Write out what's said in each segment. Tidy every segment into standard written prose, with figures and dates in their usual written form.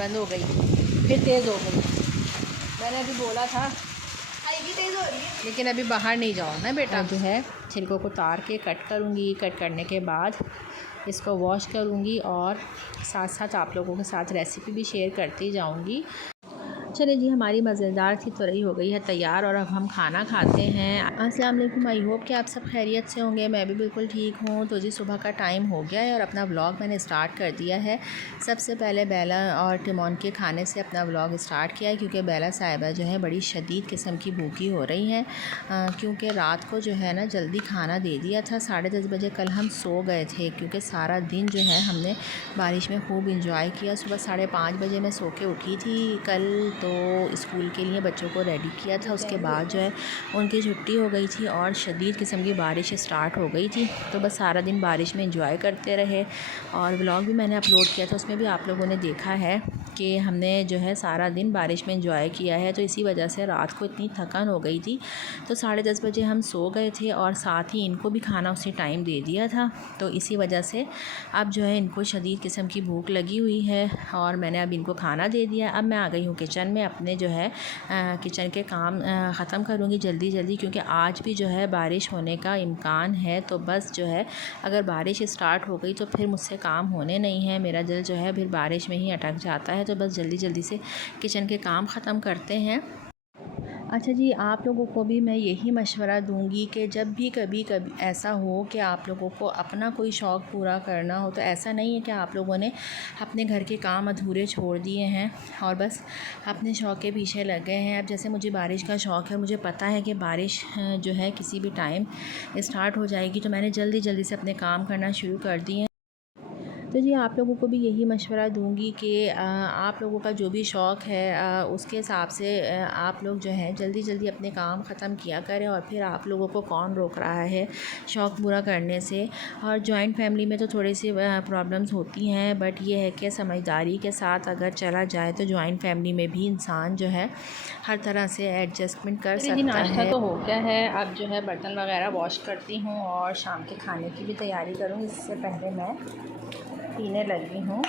बंद हो गई, फिर तेज़ हो गई। मैंने अभी बोला था तेज़ हो रही है, लेकिन अभी बाहर नहीं जाओ ना बेटा। जो है छिलकों को उतार के कट करूँगी। कट करने के बाद इसको वॉश करूँगी और साथ साथ आप लोगों के साथ रेसिपी भी शेयर करती जाऊँगी। चलिए जी, हमारी मज़ेदार सी तुरई हो गई है तैयार और अब हम खाना खाते हैं। अस्सलाम वालेकुम, आई होप कि आप सब खैरियत से होंगे। मैं भी बिल्कुल ठीक हूँ। तो जी सुबह का टाइम हो गया है और अपना व्लॉग मैंने स्टार्ट कर दिया है। सबसे पहले बेला और टिमोन के खाने से अपना व्लॉग स्टार्ट किया है, क्योंकि बेला साहिबा जो है बड़ी शदीद किस्म की भूखी हो रही हैं, क्योंकि रात को जो है ना जल्दी खाना दे दिया था। 10:30 बजे कल हम सो गए थे, क्योंकि सारा दिन जो है हमने बारिश में खूब इंजॉय किया। सुबह 5:30 बजे मैं सो के उठी थी कल, तो स्कूल के लिए बच्चों को रेडी किया था। उसके बाद जो है उनकी छुट्टी हो गई थी और शदीद किस्म की बारिश स्टार्ट हो गई थी। तो बस सारा दिन बारिश में एंजॉय करते रहे और व्लॉग भी मैंने अपलोड किया था, उसमें भी आप लोगों ने देखा है कि हमने जो है सारा दिन बारिश में एंजॉय किया है। तो इसी वजह से रात को इतनी थकान हो गई थी, तो 10:30 बजे हम सो गए थे और साथ ही इनको भी खाना उसी टाइम दे दिया था। तो इसी वजह से अब जो है इनको शदीद किस्म की भूख लगी हुई है और मैंने अब इनको खाना दे दिया। अब मैं आ गई हूँ किचन में, अपने जो है किचन के काम ख़त्म करूँगी जल्दी जल्दी, क्योंकि आज भी जो है बारिश होने का इम्कान है। तो बस जो है अगर बारिश स्टार्ट हो गई तो फिर मुझसे काम होने नहीं है, मेरा दिल जो है फिर बारिश में ही अटक जाता है। तो बस जल्दी जल्दी से किचन के काम ख़त्म करते हैं। अच्छा जी, आप लोगों को भी मैं यही मशवरा दूंगी कि जब भी कभी ऐसा हो कि आप लोगों को अपना कोई शौक़ पूरा करना हो, तो ऐसा नहीं है कि आप लोगों ने अपने घर के काम अधूरे छोड़ दिए हैं और बस अपने शौक़ के पीछे लग गए हैं। अब जैसे मुझे बारिश का शौक़ है, मुझे पता है कि बारिश जो है किसी भी टाइम स्टार्ट हो जाएगी, तो मैंने जल्दी जल्दी से अपने काम करना शुरू कर दिए हैं। तो जी आप लोगों को भी यही मशवरा दूंगी कि आप लोगों का जो भी शौक़ है उसके हिसाब से आप लोग जो है जल्दी जल्दी अपने काम ख़त्म किया करें, और फिर आप लोगों को कौन रोक रहा है शौक़ पूरा करने से। और जॉइंट फैमिली में तो थोड़ी सी प्रॉब्लम्स होती हैं, बट ये है कि समझदारी के साथ अगर चला जाए तो जॉइंट फैमिली में भी इंसान जो है हर तरह से एडजस्टमेंट कर सकता है। नाश्ता तो हो गया है, अब जो है बर्तन वगैरह वॉश करती हूँ और शाम के खाने की भी तैयारी करूँ। इससे पहले मैं पीने लगी हूँ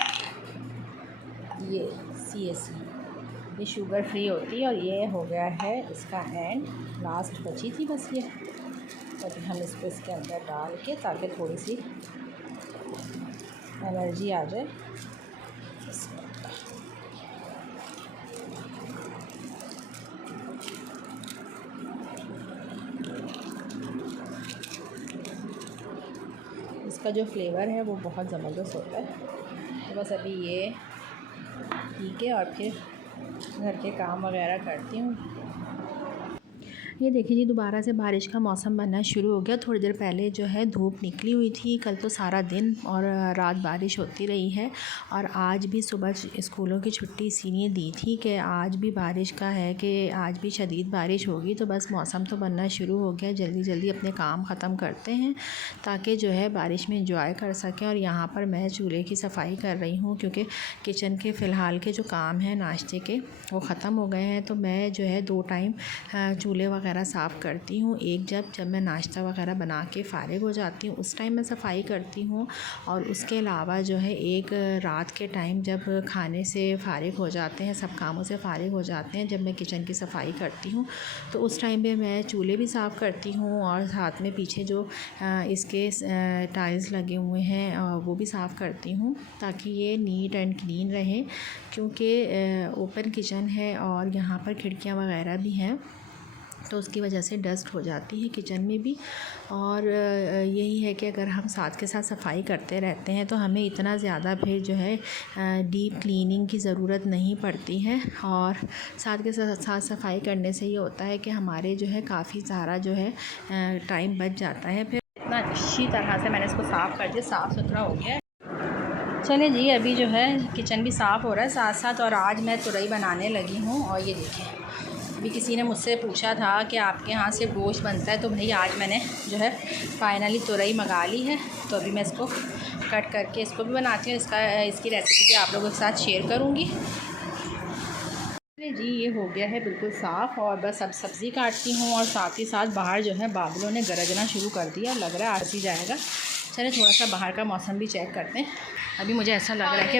ये CSE, ये शुगर फ्री होती है और ये हो गया है इसका एंड, लास्ट बची थी बस ये। अभी हम इसको इसके अंदर डाल के, ताकि थोड़ी सी एनर्जी आ जाए। इसका जो फ्लेवर है वो बहुत ज़बरदस्त होता है। तो बस अभी ये पी के और फिर घर के काम वगैरह करती हूँ। ये देखिए जी, दोबारा से बारिश का मौसम बनना शुरू हो गया। थोड़ी देर पहले जो है धूप निकली हुई थी, कल तो सारा दिन और रात बारिश होती रही है। और आज भी सुबह स्कूलों की छुट्टी इसीलिए दी थी कि आज भी बारिश का है, कि आज भी शदीद बारिश होगी। तो बस मौसम तो बनना शुरू हो गया, जल्दी जल्दी अपने काम ख़त्म करते हैं ताकि जो है बारिश में एंजॉय कर सकें। और यहाँ पर मैं चूल्हे की सफाई कर रही हूँ, क्योंकि किचन के फ़िलहाल के जो काम हैं नाश्ते के वो ख़त्म हो गए हैं। तो मैं जो है 2 टाइम चूल्हे वगैरह साफ़ करती हूँ। एक जब मैं नाश्ता वगैरह बना के फ़ारिग हो जाती हूँ उस टाइम मैं सफाई करती हूँ, और उसके अलावा जो है एक रात के टाइम जब खाने से फ़ारिग हो जाते हैं, सब कामों से फ़ारिग हो जाते हैं, जब मैं किचन की सफाई करती हूँ तो उस टाइम पे मैं चूल्हे भी साफ़ करती हूँ और साथ में पीछे जो इसके टाइल्स लगे हुए हैं वो भी साफ़ करती हूँ, ताकि ये नीट एंड क्लीन रहे। क्योंकि ओपन किचन है और यहाँ पर खिड़कियाँ वगैरह भी हैं, तो उसकी वजह से डस्ट हो जाती है किचन में भी। और यही है कि अगर हम साथ के साथ सफाई करते रहते हैं तो हमें इतना ज़्यादा फिर जो है डीप क्लीनिंग की ज़रूरत नहीं पड़ती है। और साथ के साथ सफाई करने से ये होता है कि हमारे जो है काफ़ी सारा जो है टाइम बच जाता है। फिर इतना अच्छी तरह से मैंने इसको साफ़ कर दिया, साफ़ सुथरा हो गया है। चलिए जी, अभी जो है किचन भी साफ़ हो रहा है साथ साथ, और आज मैं तुरई बनाने लगी हूँ। और ये देखिए, अभी किसी ने मुझसे पूछा था कि आपके यहाँ से गोश्त बनता है, तो भाई आज मैंने जो है फ़ाइनली तुरई मंगा ली है। तो अभी मैं इसको कट करके इसको भी बनाती हूँ, इसकी रेसिपी भी आप लोगों के साथ शेयर करूँगी। जी, ये हो गया है बिल्कुल साफ़, और बस अब सब्ज़ी काटती हूँ। और साथ ही साथ बाहर जो है बादलों ने गरजना शुरू कर दिया, लग रहा है आज ही जाएगा। चलिए थोड़ा सा बाहर का मौसम भी चेक करते हैं। अभी मुझे ऐसा लग रहा है कि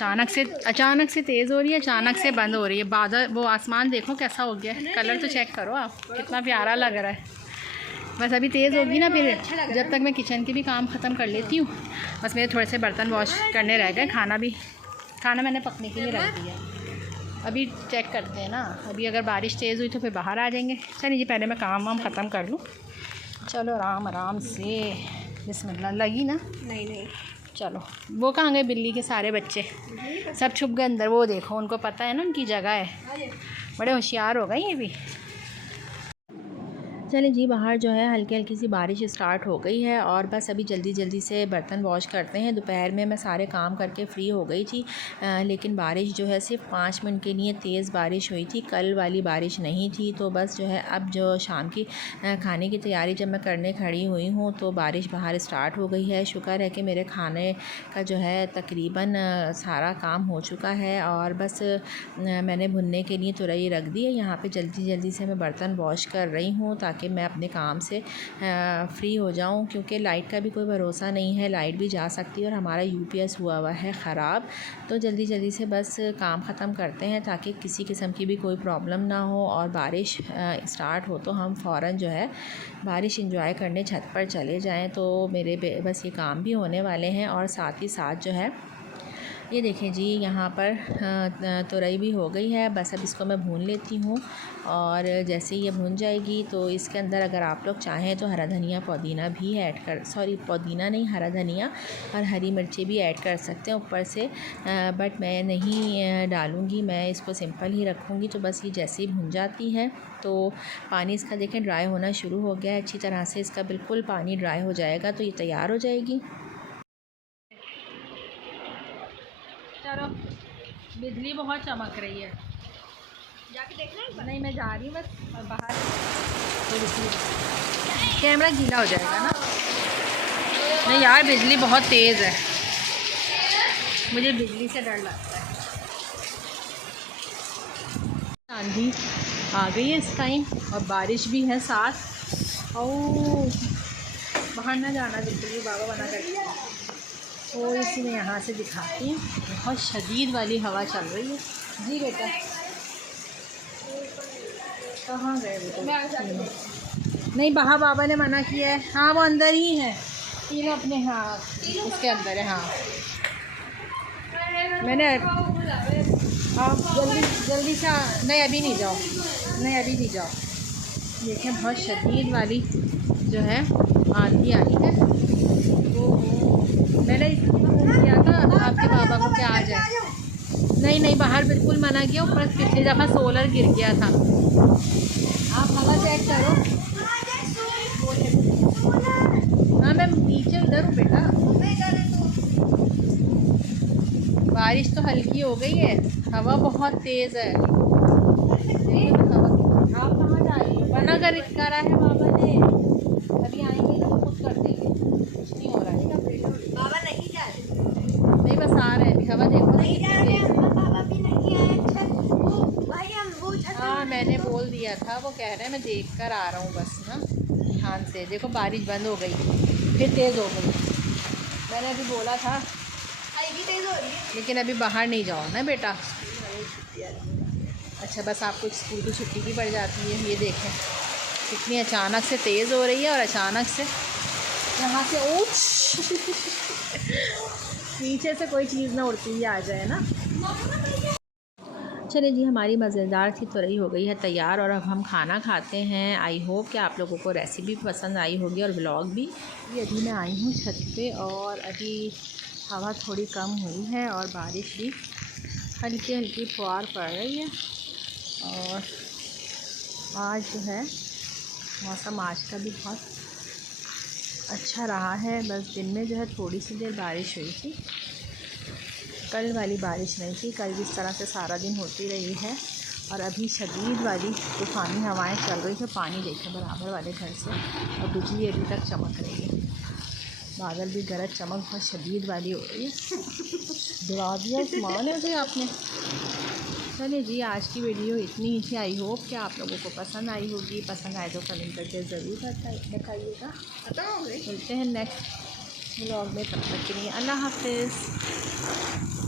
अचानक से तेज़ हो रही है, अचानक से बंद हो रही है। बादल, वो आसमान देखो कैसा हो गया है, कलर तो चेक करो आप, कितना प्यारा लग रहा है। बस अभी तेज़ होगी ना, फिर जब तक मैं किचन के भी काम ख़त्म कर लेती हूँ। बस मेरे थोड़े से बर्तन वॉश करने रह गए, खाना मैंने पकने के लिए रख दिया। अभी चेक करते हैं ना, अभी अगर बारिश तेज़ हुई तो फिर बाहर आ जाएंगे। चलिए जी, पहले मैं काम वाम ख़त्म कर लूँ। चलो आराम से, बिस्मिल्लाह। लगी ना? नहीं। चलो, वो कहाँ गए बिल्ली के सारे बच्चे? सब छुप गए अंदर। वो देखो, उनको पता है ना उनकी जगह है, बड़े होशियार हो गए ये भी। चलें जी, बाहर जो है हल्की हल्की सी बारिश स्टार्ट हो गई है और बस अभी जल्दी से बर्तन वॉश करते हैं। दोपहर में मैं सारे काम करके फ़्री हो गई थी, लेकिन बारिश जो है सिर्फ 5 मिनट के लिए तेज़ बारिश हुई थी, कल वाली बारिश नहीं थी। तो बस जो है अब जो शाम की खाने की तैयारी जब मैं करने खड़ी हुई हूँ तो बारिश बाहर स्टार्ट हो गई है। शुक्र है कि मेरे खाने का जो है तकरीबन सारा काम हो चुका है और बस मैंने भुनने के लिए तुरई रख दी है। यहाँ पे जल्दी से मैं बर्तन वॉश कर रही हूँ ताकि कि मैं अपने काम से फ़्री हो जाऊं, क्योंकि लाइट का भी कोई भरोसा नहीं है, लाइट भी जा सकती है और हमारा यूपीएस हुआ है ख़राब। तो जल्दी से बस काम ख़त्म करते हैं ताकि किसी किस्म की भी कोई प्रॉब्लम ना हो और बारिश स्टार्ट हो तो हम फ़ौरन जो है बारिश एंजॉय करने छत पर चले जाएं। तो मेरे बस ये काम भी होने वाले हैं और साथ ही साथ जो है ये देखें जी, यहाँ पर तुरई भी हो गई है। बस अब इसको मैं भून लेती हूँ और जैसे ही ये भून जाएगी तो इसके अंदर अगर आप लोग चाहें तो हरा धनिया पुदीना भी पुदीना नहीं, हरा धनिया और हरी मिर्ची भी ऐड कर सकते हैं ऊपर से, बट मैं नहीं डालूँगी, मैं इसको सिंपल ही रखूँगी। तो बस ये जैसे ही भून जाती है तो पानी इसका देखें ड्राई होना शुरू हो गया है अच्छी तरह से, इसका बिल्कुल पानी ड्राई हो जाएगा तो ये तैयार हो जाएगी। चलो, बिजली बहुत चमक रही है, जाके देखना है? नहीं, मैं जा रही हूँ बस बाहर, कैमरा गीला हो जाएगा ना। नहीं यार, बिजली बहुत तेज़ है, मुझे बिजली से डर लगता है। आंधी आ गई है इस टाइम और बारिश भी है साथ। ओ, बाहर ना जाना बिल्कुल, बाबा मना करते हैं। तो इसी में यहाँ से दिखाती हूँ, बहुत शदीद वाली हवा चल रही है। जी बेटा, कहाँ गए बेटा? नहीं, बाहर बाबा ने मना किया है। हाँ, वो अंदर ही है, तीनों अपने, हाँ उसके अंदर है। हाँ, मैंने आप जल्दी से, नहीं अभी नहीं जाओ। देखें, बहुत शदीद वाली जो है आंधी आई है। मैंने फ़ोन किया था आपके बाबा को कि आ जाए। नहीं, बाहर बिल्कुल मना किया, ऊपर पिछली दफ़ा सोलर गिर गया था। आप हवा चेक करो। हाँ, मैं नीचे उधर हूँ बेटा। बारिश तो हल्की हो गई है, हवा बहुत तेज़ है। आप कहाँ जा रही हो? मना करा है बाबा ने, अभी आएंगे तो खुद कर देंगे, कुछ नहीं हो रहा है। बाबा नहीं जा रहे, नहीं बस आ रहे हैं। हवा देखो ना कितनी तेज है। बाबा भी नहीं आए। हाँ, मैंने बोल दिया था, वो कह रहे हैं मैं देख कर आ रहा हूँ बस ना, ध्यान से देखो। बारिश बंद हो गई, फिर तेज़ हो गई। मैंने अभी बोला था तेज़ हो रही है, लेकिन अभी बाहर नहीं जाओ ना बेटा। अच्छा, बस आपको स्कूल की छुट्टी भी पड़ जाती है। ये देखें कितनी अचानक से तेज़ हो रही है और अचानक से यहाँ से नीचे से कोई चीज़ ना उड़ती हुई आ जाए ना। चलिए जी, हमारी मज़ेदार सी तुरई हो गई है तैयार और अब हम खाना खाते हैं। आई होप कि आप लोगों को रेसिपी पसंद आई होगी और व्लॉग भी। ये अभी मैं आई हूँ छत पे और अभी हवा थोड़ी कम हुई है और बारिश भी हल्की फुहार पड़ रही है। और आज जो है मौसम आज का भी बहुत अच्छा रहा है। बस दिन में जो है थोड़ी सी देर बारिश हुई थी, कल वाली बारिश नहीं थी। कल जिस तरह से सारा दिन होती रही है और अभी शदीद वाली तूफ़ानी हवाएं चल रही है। पानी देखें बराबर वाले घर से, और बिजली अभी तक चमक रही है। बादल भी गरज चमक बहुत शदीद वाली हो रही है। डरा दिया मान है मुझे आपने। चलिए जी, आज की वीडियो इतनी ही थी। आई होप कि आप लोगों को पसंद आई होगी। पसंद आए तो कमेंट करके ज़रूर बताइएगा। मिलते हैं नेक्स्ट व्लॉग में, तब तक के लिए अल्लाह हाफ़िज़।